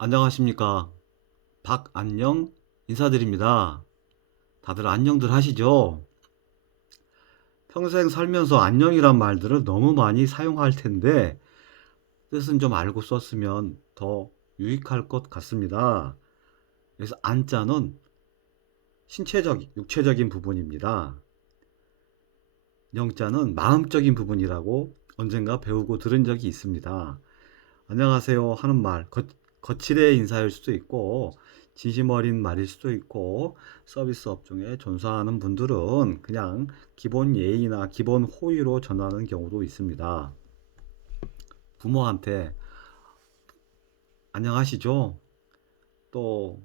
안녕하십니까. 박안녕 인사드립니다. 다들 안녕들 하시죠? 평생 살면서 안녕이란 말들을 너무 많이 사용할 텐데 뜻은 좀 알고 썼으면 더 유익할 것 같습니다. 그래서 안자는 육체적인 부분입니다. 영자는 마음적인 부분이라고 언젠가 배우고 들은 적이 있습니다. 안녕하세요 하는 말, 거칠의 인사일 수도 있고 진심 어린 말일 수도 있고, 서비스 업종에 종사하는 분들은 그냥 기본 예의나 기본 호의로 전하는 경우도 있습니다. 부모한테 안녕하시죠? 또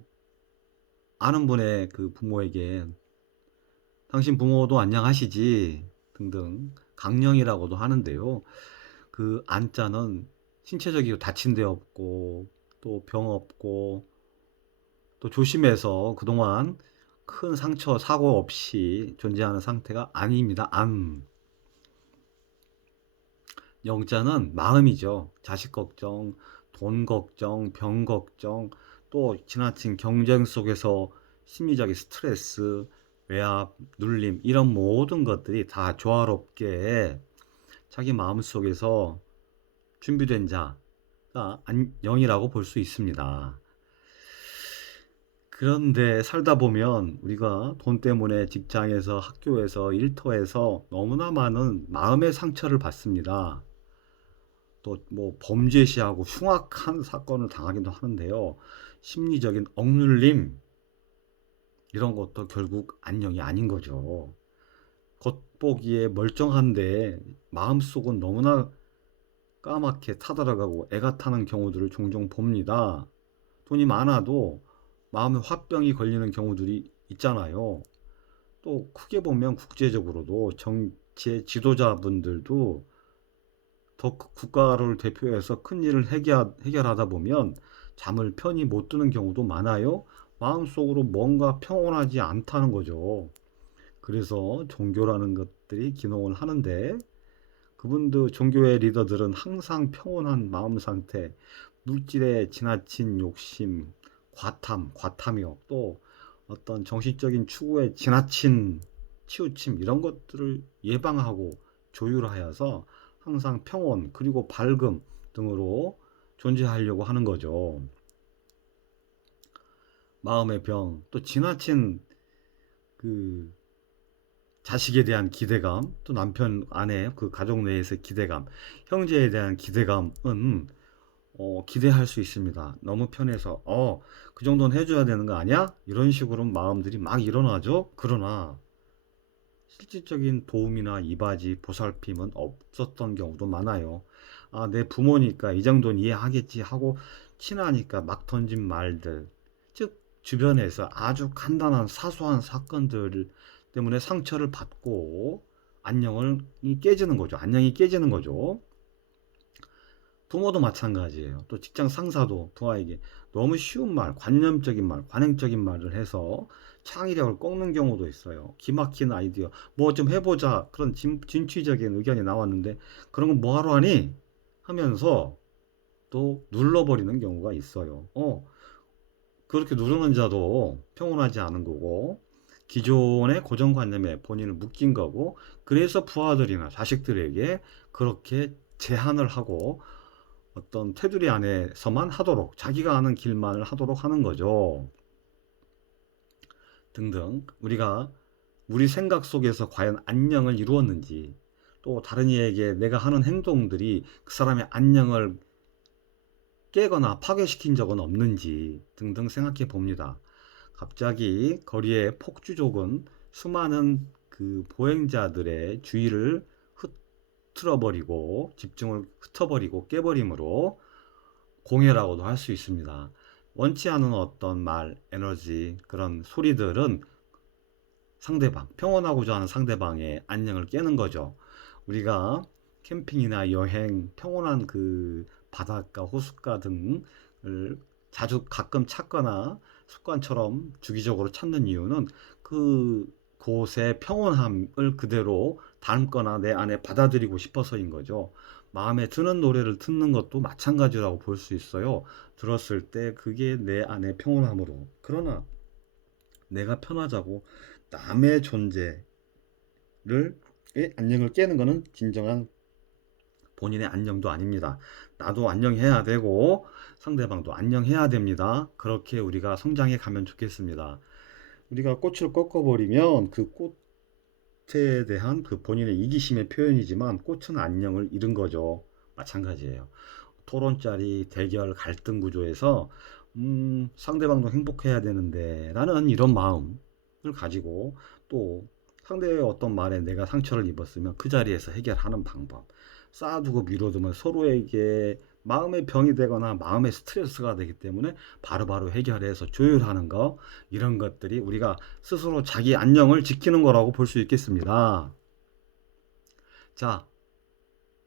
아는 분의 그 부모에게 당신 부모도 안녕하시지 등등 강령이라고도 하는데요. 그 안자는 신체적이고 다친 데 없고 또 병 없고 또 조심해서 그동안 큰 상처, 사고 없이 존재하는 상태가 아닙니다. 영자는 마음이죠. 자식 걱정, 돈 걱정, 병 걱정, 또 지나친 경쟁 속에서 심리적인 스트레스, 외압, 눌림, 이런 모든 것들이 다 조화롭게 자기 마음 속에서 준비된 자가 영이라고 볼 수 있습니다. 그런데 살다 보면 우리가 돈 때문에 직장에서, 학교에서, 일터에서 너무나 많은 마음의 상처를 받습니다. 또 뭐 범죄시하고 흉악한 사건을 당하기도 하는데요. 심리적인 억눌림, 이런 것도 결국 안녕이 아닌 거죠. 겉보기에 멀쩡한데 마음속은 너무나 까맣게 타들어가고 애가 타는 경우들을 종종 봅니다. 돈이 많아도 마음에 화병이 걸리는 경우들이 있잖아요. 또 크게 보면 국제적으로도 정치의 지도자분들도 더 국가를 대표해서 큰 일을 해결하다 보면 잠을 편히 못 드는 경우도 많아요. 마음속으로 뭔가 평온하지 않다는 거죠. 그래서 종교라는 것들이 기능을 하는데, 그분들 종교의 리더들은 항상 평온한 마음 상태, 물질에 지나친 욕심, 과탐이요. 또 어떤 정신적인 추구에 지나친 치우침, 이런 것들을 예방하고 조율하여서 항상 평온 그리고 밝음 등으로 존재하려고 하는 거죠. 마음의 병, 또 지나친 그 자식에 대한 기대감, 또 남편, 아내, 그 가족 내에서 기대감, 형제에 대한 기대감은 기대할 수 있습니다. 너무 편해서 그 정도는 해줘야 되는 거 아니야? 이런 식으로 마음들이 막 일어나죠. 그러나 실질적인 도움이나 이바지, 보살핌은 없었던 경우도 많아요. 내 부모니까 이 정도는 이해하겠지 하고 친하니까 막 던진 말들, 즉 주변에서 아주 간단한 사소한 사건들 때문에 상처를 받고 안녕이 깨지는 거죠. 안녕이 깨지는 거죠. 부모도 마찬가지예요. 또 직장 상사도 부하에게 너무 쉬운 말, 관념적인 말, 관행적인 말을 해서 창의력을 꺾는 경우도 있어요. 기막힌 아이디어, 뭐 좀 해보자. 그런 진취적인 의견이 나왔는데, 그런 건 뭐하러 하니? 하면서 또 눌러버리는 경우가 있어요. 그렇게 누르는 자도 평온하지 않은 거고, 기존의 고정관념에 본인을 묶인 거고, 그래서 부하들이나 자식들에게 그렇게 제한을 하고 어떤 테두리 안에서만 하도록, 자기가 아는 길만을 하도록 하는 거죠. 등등. 우리가 우리 생각 속에서 과연 안녕을 이루었는지, 또 다른 이에게 내가 하는 행동들이 그 사람의 안녕을 깨거나 파괴시킨 적은 없는지 등등 생각해 봅니다. 갑자기 거리의 폭주족은 수많은 그 보행자들의 주의를 흐트러버리고 집중을 흩어버리고 깨버림으로 공해라고도 할 수 있습니다. 원치 않은 어떤 말, 에너지, 그런 소리들은 상대방, 평온하고자 하는 상대방의 안녕을 깨는 거죠. 우리가 캠핑이나 여행, 평온한 그 바닷가, 호숫가 등을 자주 가끔 찾거나 습관처럼 주기적으로 찾는 이유는 그 곳의 평온함을 그대로 담거나 내 안에 받아들이고 싶어서인 거죠. 마음에 드는 노래를 듣는 것도 마찬가지라고 볼 수 있어요. 들었을 때 그게 내 안에 평온함으로. 그러나 내가 편하자고 남의 존재를 안녕을 깨는 것은 진정한 본인의 안녕도 아닙니다. 나도 안녕해야 되고 상대방도 안녕해야 됩니다. 그렇게 우리가 성장해 가면 좋겠습니다. 우리가 꽃을 꺾어버리면 그 꽃에 대한 그 본인의 이기심의 표현이지만 꽃은 안녕을 잃은 거죠. 마찬가지예요. 토론짜리 대결 갈등 구조에서 상대방도 행복해야 되는데 라는 이런 마음을 가지고 또 상대의 어떤 말에 내가 상처를 입었으면 그 자리에서 해결하는 방법, 쌓아두고 미뤄두면 서로에게 마음의 병이 되거나 마음의 스트레스가 되기 때문에 바로바로 해결해서 조율하는 거, 이런 것들이 우리가 스스로 자기 안녕을 지키는 거라고 볼 수 있겠습니다. 자,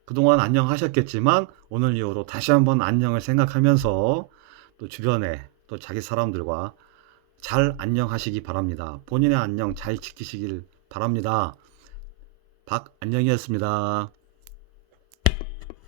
그동안 안녕하셨겠지만 오늘 이후로 다시 한번 안녕을 생각하면서 또 주변에 또 자기 사람들과 잘 안녕하시기 바랍니다. 본인의 안녕 잘 지키시길 바랍니다. 박안녕이었습니다.